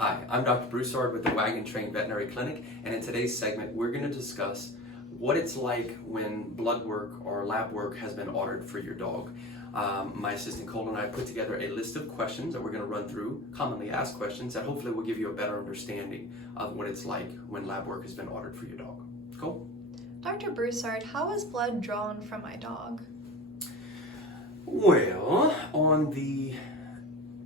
Hi, I'm Dr. Broussard with the Waggin Trained Veterinary Clinic, and in today's segment we're going to discuss what it's like when blood work or lab work has been ordered for your dog. My assistant Cole and I put together a list of questions that we're going to run through, commonly asked questions that hopefully will give you a better understanding of what it's like when lab work has been ordered for your dog. Cole? Dr. Broussard, how is blood drawn from my dog? Well, on the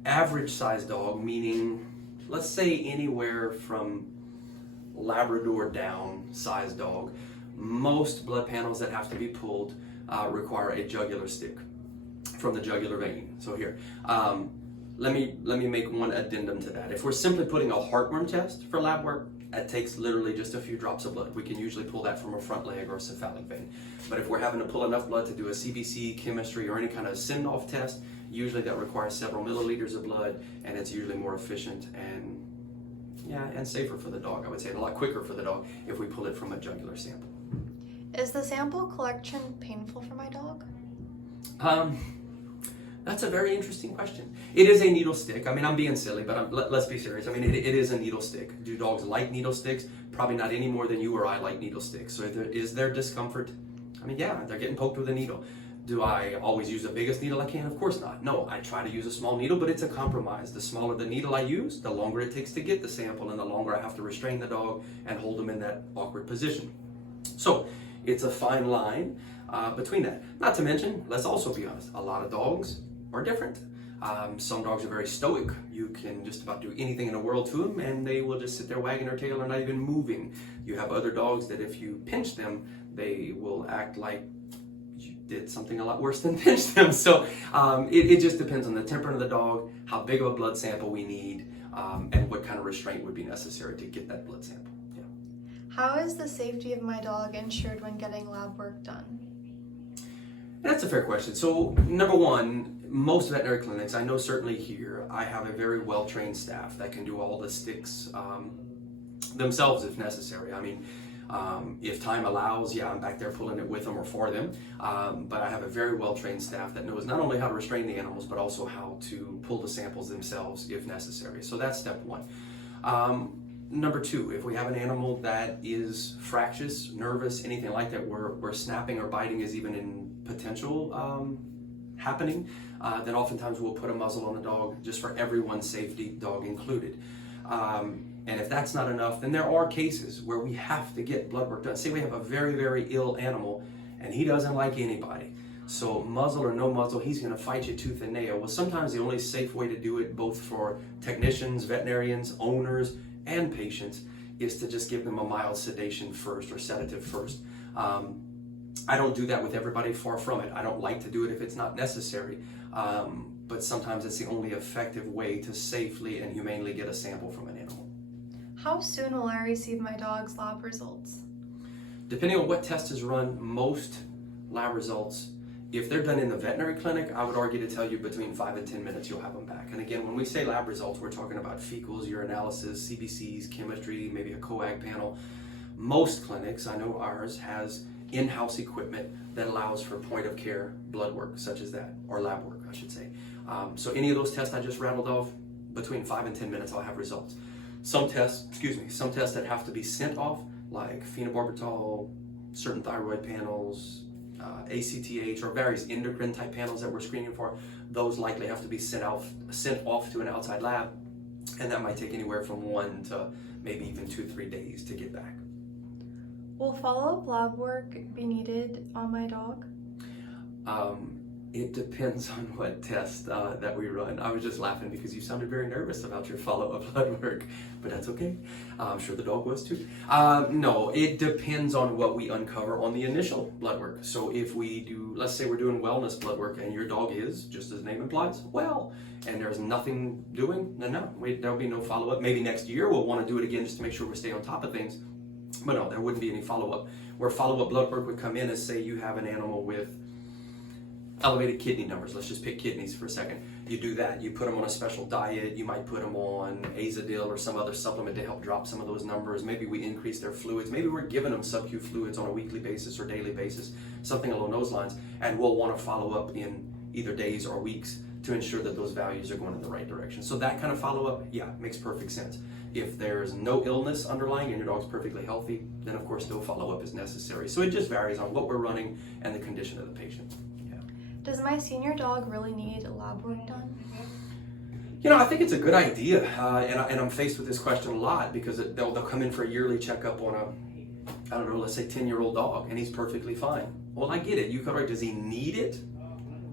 average size dog, meaning let's say anywhere from Labrador down size dog, most blood panels that have to be pulled require a jugular stick from the jugular vein. So here, let me make one addendum to that. If we're simply putting a heartworm test for lab work, it takes literally just a few drops of blood. We can usually pull that from a front leg or a cephalic vein. But if we're having to pull enough blood to do a CBC, chemistry, or any kind of send-off test, usually that requires several milliliters of blood, and it's usually more efficient and safer for the dog. I would say a lot quicker for the dog if we pull it from a jugular sample. Is the sample collection painful for my dog? That's a very interesting question. It is a needle stick. I mean, I'm being silly, but let's be serious. I mean, it is a needle stick. Do dogs like needle sticks? Probably not any more than you or I like needle sticks. So is there discomfort? I mean, yeah, they're getting poked with a needle. Do I always use the biggest needle I can? Of course not. No, I try to use a small needle, but it's a compromise. The smaller the needle I use, the longer it takes to get the sample, and the longer I have to restrain the dog and hold them in that awkward position. So it's a fine line between that. Not to mention, let's also be honest, a lot of dogs are different. Some dogs are very stoic. You can just about do anything in the world to them and they will just sit there wagging their tail and not even moving. You have other dogs that if you pinch them, they will act like you did something a lot worse than pinch them. So it just depends on the temperament of the dog, how big of a blood sample we need, and what kind of restraint would be necessary to get that blood sample. Yeah. How is the safety of my dog ensured when getting lab work done? That's a fair question. So number one, most veterinary clinics, I know certainly here, I have a very well-trained staff that can do all the sticks themselves if necessary. I mean, if time allows, yeah, I'm back there pulling it with them or for them. But I have a very well-trained staff that knows not only how to restrain the animals, but also how to pull the samples themselves if necessary. So that's step one. Number two, if we have an animal that is fractious, nervous, anything like that, where snapping or biting is even in potential happening, then oftentimes we'll put a muzzle on the dog just for everyone's safety, dog included. And if that's not enough, then there are cases where we have to get blood work done. Say we have a very, very ill animal and he doesn't like anybody. So muzzle or no muzzle, he's gonna fight you tooth and nail. Well, sometimes the only safe way to do it, both for technicians, veterinarians, owners, and patients, is to just give them a mild sedation first or sedative first. I don't do that with everybody, far from it. I don't like to do it if it's not necessary, but sometimes it's the only effective way to safely and humanely get a sample from an animal. How soon will I receive my dog's lab results? Depending on what test is run, most lab results, if they're done in the veterinary clinic, I would argue to tell you between 5 and 10 minutes you'll have them back. And again, when we say lab results, we're talking about fecals, urinalysis, CBCs, chemistry, maybe a coag panel. Most clinics, I know ours, has in-house equipment that allows for point-of-care blood work, such as that, or lab work, I should say. So any of those tests I just rattled off, between 5 and 10 minutes I'll have results. Some tests that have to be sent off, like phenobarbital, certain thyroid panels, ACTH, or various endocrine type panels that we're screening for, those likely have to be sent off to an outside lab, and that might take anywhere from 1 to maybe even 2-3 days to get back. Will follow-up lab work be needed on my dog? It depends on what test that we run. I was just laughing because you sounded very nervous about your follow-up blood work, but that's okay. I'm sure the dog was too. No, it depends on what we uncover on the initial blood work. So if we do, let's say we're doing wellness blood work and your dog is, just as the name implies, well, and there's nothing doing, there'll be no follow-up. Maybe next year we'll want to do it again just to make sure we stay on top of things. But no, there wouldn't be any follow-up. Where follow-up blood work would come in is, say you have an animal with elevated kidney numbers. Let's just pick kidneys for a second. You do that. You put them on a special diet. You might put them on Azadil or some other supplement to help drop some of those numbers. Maybe we increase their fluids. Maybe we're giving them sub-Q fluids on a weekly basis or daily basis, something along those lines. And we'll want to follow up in either days or weeks to ensure that those values are going in the right direction. So that kind of follow-up, yeah, makes perfect sense. If there's no illness underlying and your dog's perfectly healthy, then of course no follow-up is necessary. So it just varies on what we're running and the condition of the patient. Yeah. Does my senior dog really need lab work done? You know, I think it's a good idea, and I'm faced with this question a lot because they'll come in for a yearly checkup on a, I don't know, let's say 10-year-old dog, and he's perfectly fine. Well, I get it. You could, does he need it?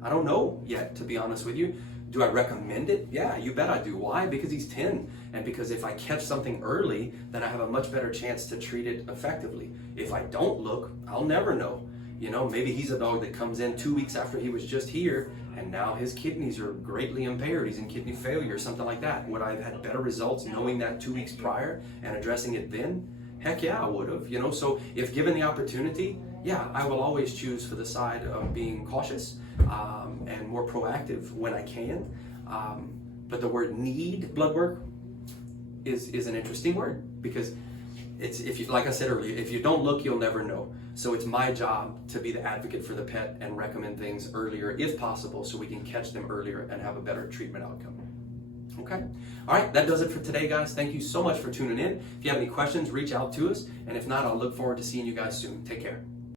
I don't know yet, to be honest with you. Do I recommend it? Yeah, you bet I do. Why? Because he's 10, and because if I catch something early, then I have a much better chance to treat it effectively. If I don't look, I'll never know. You know, maybe he's a dog that comes in 2 weeks after he was just here, and now his kidneys are greatly impaired. He's in kidney failure, something like that. Would I have had better results knowing that 2 weeks prior and addressing it then? Heck yeah, I would have. You know, so if given the opportunity, yeah, I will always choose for the side of being cautious and more proactive when I can. But the word need blood work is an interesting word because it's, if you, like I said earlier, if you don't look, you'll never know. So it's my job to be the advocate for the pet and recommend things earlier if possible so we can catch them earlier and have a better treatment outcome. Okay? All right, that does it for today, guys. Thank you so much for tuning in. If you have any questions, reach out to us. And if not, I'll look forward to seeing you guys soon. Take care.